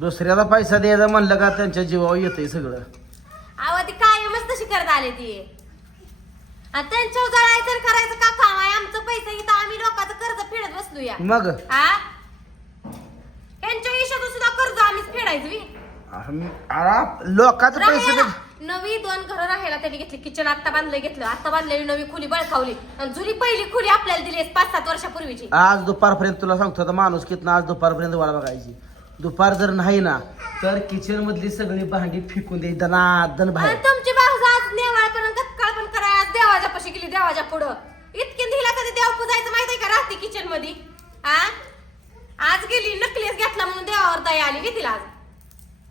दुसऱ्याला पैसा द्यायचा म्हणलं का त्यांच्या जीवावर येतंय सगळं. अहो ती कायमच तशी करत आले ती. आणि त्यांच्यावर जळायचं आणि करायचं का काम आहे? आमचं पैसे इथं आम्ही लोकांचं कर्ज फेडत बसलो या मग? हा त्यांच्या हिशोबात सुद्धा कर्ज आम्हीच फेडायचं बी. आम्ही- लोकांचं पैसे राहायला नवी दोन घरं राहायला त्यांनी घेतली. किचन आता बांधलं घेतलं. आता बांधलेली नवी खोली बळकावली. आणि जुनी पहिली खोली आपल्याला दिली आहे पाच सात वर्षापूर्वीची. आज दुपारपर्यंत तुला सांगतो आता माणूस कितना आज दुपारपर्यंत वाट बघायची. दुपार जर नाही ना तर किचन मधली सगळी भांडी फेकून द्यायची दनादन आणि बाहेर तुमची भाऊज आज नेवाळ पण तत्काळ पण करा आज देवाच्या पशी गेली देवाच्या पुढं. इतकी दिला कधी देव पूजायचं माहीत आहे का राहते किचनमध्ये हा आज गेली नकलेस घेतला म्हणून देवावर दया आली की तिला आज.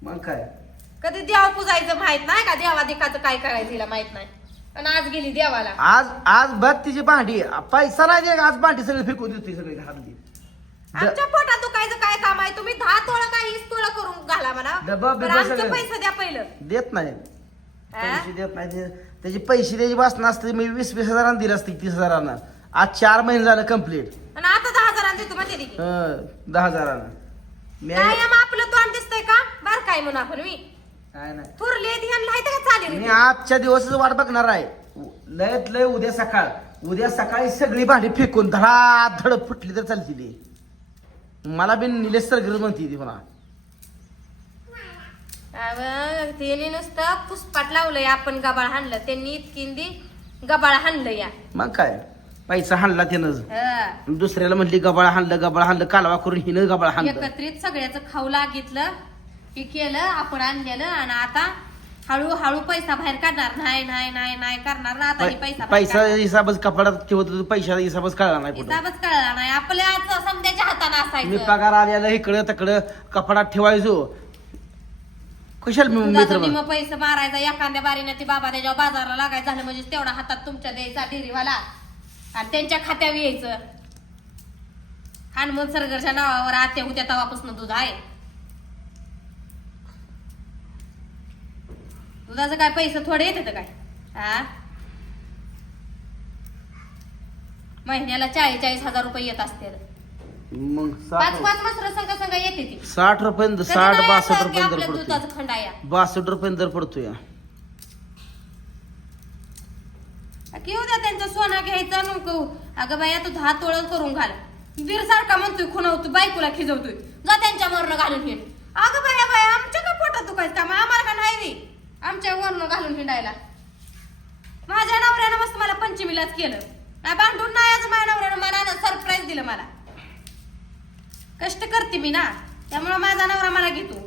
मग काय? कधी देव पूजायचं माहीत नाही का? देवा दिखाचं काय करायचं तिला माहीत नाही. पण आज गेली देवाला. आज आज बघ तिची भांडी. पैसा नाही दे आज भांडी सगळी फेकून देते सगळी घरातली. द- आमच्या पोटात दुखायचं काय काम आहे? तुम्ही दहा तोळा काय वीस तोळा करून घाला म्हणा? डबा पण बिबा आमचं सगळं. पैसे द्या पहिलं. देत नाही? पैसे देत नाही. ते- त्याचे पैसे द्यायची वासना असते मी वीस वीस हजारांना दिलं असते तीस हजारांना. आज चार महिने झालं कंप्लीट आणि आता दहा हजारांनी देतो म्हणते ती. दहा हजारांना. मी काय मग आपलं तोंड दिसतंय का? बार काय म्हणून आपण मी? काय नाही. थोरले ध्यान लायचं का चालेल मी आजच्या दिवसच वाट बघणार आहे. लयत लय उद्या सकाळ. उद्या सकाळी सगळी भांडी फेकून धडाधड फुटली तर चालती ती मला बी निलेश सरगर म्हणते ती अगं, त्यांनी नुसतं पुष्पाट लावलंय आपण गबाळ हाणलं. त्यांनी इतकी गबाळ हाणलं या. मग काय? पैसा हाणला त्यानं. हं. दुसऱ्याला म्हटली गबाळ हाणलं गबाळ हाणलं कालवा करून हिनं गबाळ हाणलं. एकत्रित सगळ्याचं खाऊ लागितलं हे केलं आपण आणलेलं आणि आता हळूहळू पैसा बाहेर काढणार. नाही नाही नाही नाही करणार ना आता ही पैसा बाहेर पैसा काढणार. हिसाबच कपाडात ठेवत होतो पैशाचा हिसाबच कळला नाही कुठं हिसाबच कळला नाही. आपल्या आज समजाच्या हाताने मी असायचं पगार आलेला इकडं तिकडं कपाडात ठेवायचो. कशाला मी मित्र दुधाचं निम्म पैसे मारायचा. एखाद्या बारीने ती बाबा त्याच्यावर बाजारला लागायचं. झालं म्हणजे तेवढा हातात तुमच्या द्यायचा डेरीवाला. आणि त्यांच्या खात्यावर यायचं. हनुमंत सरगरच्या नावावर आत्या होत्या तेव्हापासून दूध आहे. दुधाचं काय पैसे थोडे येते काय? हा महिन्याला चाळीस चाळीस हजार रुपये येत असते मग पाच साठ पाच मसर संघ संघ येते ती. साठ रुपये साठ बासष्ट असं की रुपये दर आपल्या पडतो दुधाचं खंडाया बासष्ट रुपये दर पडतो या घेऊ द्या त्यांचं सोना घ्यायचा नको. अगं बाया तू दहा तोळ करून घाल. दीर सारखा म्हणतोय खुणवतोय बायकोला खिजवतोय. जा त्यांच्या वरनं घालून हिंड अगं बाया बाया आमच्या का पोटात दुखायचं काम? आम्हाला का नाही बी? आमच्या घालून हिंडायला. माझ्या नवऱ्यानं मस्त मला पंचमीलाच केलं. नाही भांडून नाही आज माझ्या नवऱ्यानं मला सरप्राईज दिलं मला. कष्ट करते मी ना त्यामुळं माझा नवरा मला घेतो.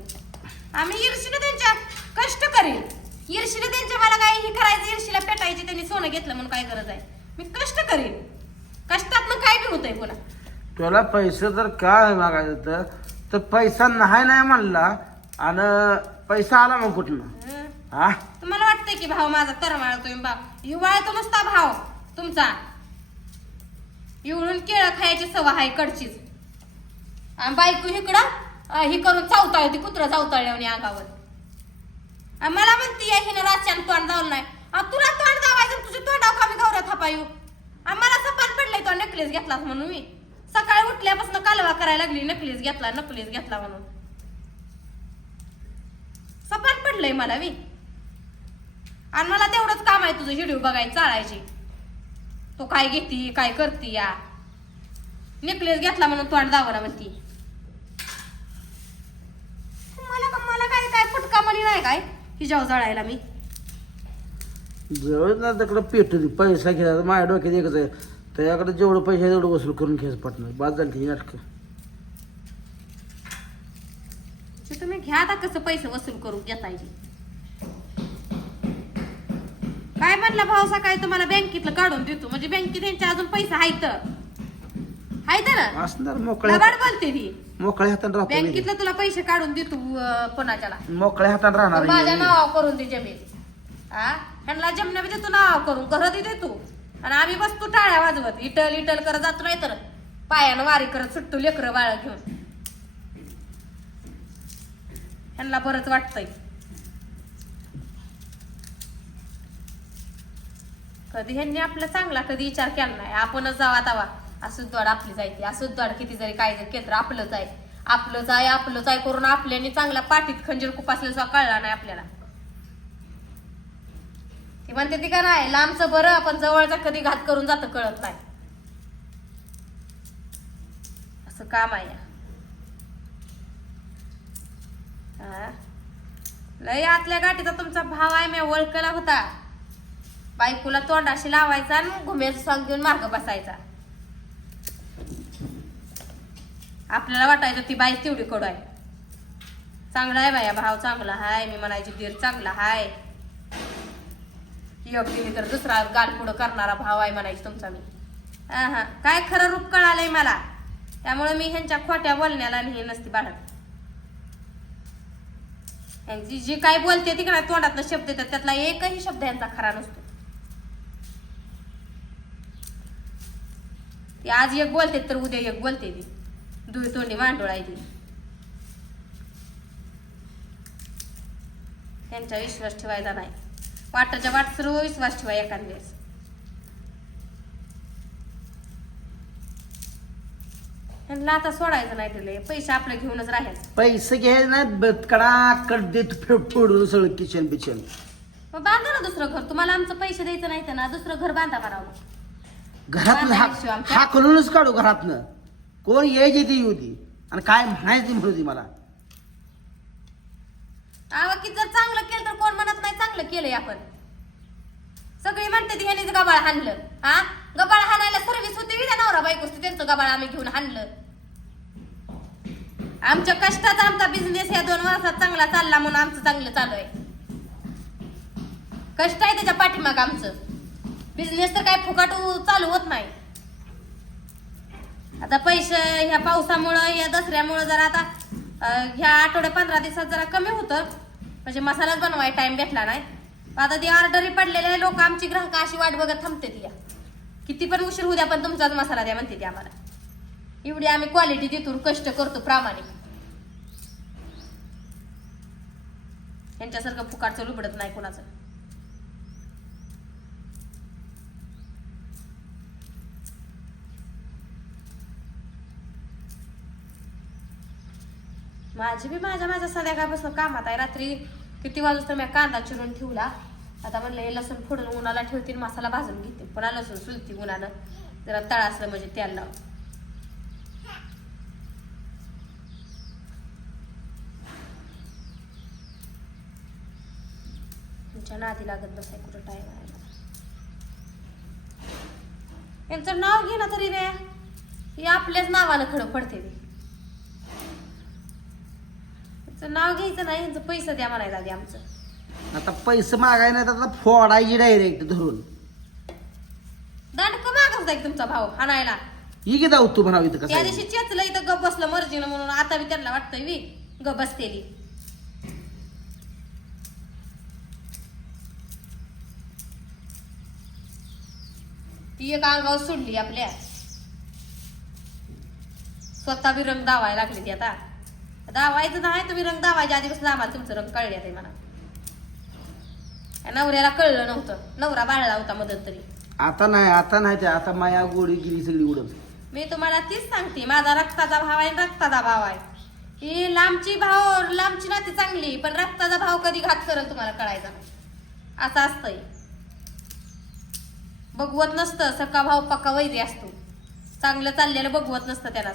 आम्ही ईर्षीने त्यांच्या कष्ट करेल. ईर्षीने त्यांच्या मला काही हे करायचं ईर्षीला पेटायची त्यांनी सोनं घेतलं म्हणून काय गरज आहे? मी कष्ट करेन कष्टात काय बी होतंय बोला. तुला पैसे जर काय मागायचं तर तर पैसा नाही नाही म्हणला आणि पैसा आला मग कुठनं? हा? तुम्हाला वाटतंय की भाव माझा तरमाळतोय बाप. हिवाळतो नुसता भाव तुमचा. इवळून केळं खायची सवय आहे कडचीच. आणि बायको इकडं ही करून चावताळ होती कुत्र चावताळल्याने अंगावर मला म्हणती या हिनं रातच्यानं तोंड जाऊन नाही. तुला तोंड दावायचं तुझी तोंडाव का गौऱ्या थापायू. आम्हाला मला सपान पडलंय तो नेकलेस घेतलास म्हणून मी. सकाळी उठल्यापासून कालवा करायला लागली नेकलेस घेतला नकलीच घेतला म्हणून. सपान पडलंय मला मी. आणि मला तेवढंच काम आहे तुझं व्हिडिओ बघायला चालायची. तो काय घेती काय करती या? नेकलेस घेतला म्हणून तोंड दावला म्हणती. मला मला काय काय फुटका म्हणी नाही काय? हिजाव जळायला मी. जवळ ना तिकडं पेट पैसा माझ्या डोक्यात एकच आहे. त्याच्याकडे जेवढं पैसे आहे तेवढं वसूल करून घ्यायचं पटणार बाद झाली ती नाटकं ते तुम्ही घ्या आता कसं पैसे वसूल करून घेता येईल. काय म्हणला भाऊ सकाळी तुम्हाला बँकेतलं काढून देतो. म्हणजे बँकेत त्यांचे अजून पैसे आहेत आहेत ना? असणार मोकळ्या लबाड बोलते ती मोकळ्या हाताने राहतो मी. बँकेतलं तुला पैसे काढून देतो अं, कोणाच्याला. मोकळ्या हाताने राहणार माझ्या मी. नावावर करून दे जमीन. हा ह्यांना जमना बी देतो नाव करून. घरात देतो आणि आम्ही बसतो टाळ्या वाजवत. इटल इटल करत जातो नाही तर. पायानं वारी करत सुटतो लेकरं बाळ घेऊन. ह्यांना बरंच वाटतंय. कधी ह्यांनी आपला चांगला कधी विचार केला नाही. आपणच जावा तवा. असंच दोड आपली जायची. असंच दोड किती जरी काय जरी केलं तर आपलंच आहे. आपलंच आहे आपलंच आहे करून आपल्याने चांगला पाठीत खंजीर कुपासल्याचा कळला नाही आपल्याला. ती म्हणते ती का नाही लांबचं बरं आपण जवळचा कधी घात करून जातं कळत नाही. असं काम आहे. हा. लय आतल्या गाठीचा तुमचा भाव आहे मी ओळखला होता. बायकोला तोंडाशी लावायचा आणि घुम्याचं सॉंग घेऊन मार्ग बसायचा. आपल्याला वाटायचं ती बाई तेवढी कडू आहे. चांगला आहे बाया भाव चांगला हाय मी म्हणायची दीर चांगला हाय. योग्य मी तर दुसरा गाल पुढं करणारा भाव आहे म्हणायची तुमचा मी. हा काय खरं रूप कळालंय मला? त्यामुळे मी ह्यांच्या खोट्या बोलण्याला आणि हे नसती बाळत यांची जी काय बोलते तिकडे तोंडातनं तोंडातला शब्द येतात त्यातला एकही शब्द यांचा खरा नसतो. ती आज एक बोलते तर उद्या एक बोलते ती. दुई तोंडी मांडोळ आहे ती. त्यांचा विश्वास ठेवायचा नाही. वाटाच्या वाट सर्व विश्वास ठेवा एखाद वेळेस. त्यांना आता सोडायचं नाही दिले पैसे आपले घेऊनच राहायचं. पैसे घ्यायचे ना कडाकड देत फोडून सगळं किचन बिचन मग बांधा ना दुसरं घर. तुम्हाला आमचं पैसे द्यायचं नाही तर ना दुसरं घर बांधा करावं घरातनं हा? हाकलूनच काढू घरातनं. कोण यायची ती येऊ ती आणि काय म्हणायची म्हणू ती मला? आवा की जर चांगलं केलं तर कोण म्हणत नाही चांगलं केलंय आपण. सगळी म्हणते ती ह्यानेच गबाळ हाणलं. हा? गबाळ हाणायला सर्व्हिस होती विद्या नवरा बायको त्यांचं गबाळ आम्ही घेऊन हाणलं. आमच्या कष्टाचा आमचा बिझनेस या दोन वर्षात चांगला चालला म्हणून आमचं चांगलं चालू आहे. कष्ट आहे त्याच्या पाठीमाग आमचं. बिझनेस तर काय फुकाट चालू होत नाही. आता पैसे ह्या पावसामुळं या दसऱ्यामुळं जरा आता ह्या आठवड्या पंधरा दिवसात जरा कमी होतं. म्हणजे मसालाच बनवाय टाइम भेटला नाही. आता ती ऑर्डरी पडलेले लोक आमची ग्राहक अशी वाट बघत थांबते ती. किती पण उशीर होऊ द्या पण तुमचाच मसाला द्या म्हणते ती आम्हाला. एवढी आम्ही क्वालिटी देतो कष्ट करतो प्रामाणिक. यांच्यासारखं फुकाटचं लुबडत नाही कोणाचं. माझी बी माझ्या माझ्या संध्याकाळपासून कामात आहे. रात्री किती वाजता मी कांदा चिरून ठेवला. आता म्हणलं हे लसूण फोडून उन्हाला ठेवतील मसाला भाजून घेते. पुन्हा लसूण सुलती उन्हानं जरा तळ असलं म्हणजे त्याला लाव तुमच्या नादी लागत बसाय कुठं टाइम आहे यांचं नाव घे ना तरी रे. हे आपल्याच नावाला खडं पडते ते त्यांचं नाव घ्यायचं नाही यांचं पैसे द्या म्हणायला आधी आमचं. आता पैसे मागाय नाही तर आता फोडायची डायरेक्ट धरून. दांडक मागच जाईल तुमचा भाऊ हाणायला. ही की जाऊ तू म्हणावं इथं त्या कसं दिवशी चेचलं इथं गप बसलं मर्जीनं म्हणून. आता बी त्यांना वाटतंय वी गप बसतेली. ती एक अंगावर सोडली आपल्या. स्वतः बी रंग दावायला लागली ती आता. दावायचं नाही तुम्ही रंग दावायच्या आधीपासून आम्हाला तुमचं रंग कळले ते या नवऱ्याला कळलं नव्हतं. नवरा बाळला होता मदत तरी. आता नाही आता नाही ते आता माया गोडी गेली सगळी उडत. मी तुम्हाला तीच सांगते माझा रक्ताचा भाव आहे रक्ताचा भाव आहे. ही लांबची भाव लांबची नाती चांगली पण रक्ताचा भाव कधी घात करेल तुम्हाला कळायचा. असं असतंय. बघवत नसतं सका भाव पक्का वैरी असतो. चांगलं चाललेलं बघवत नसतं त्याला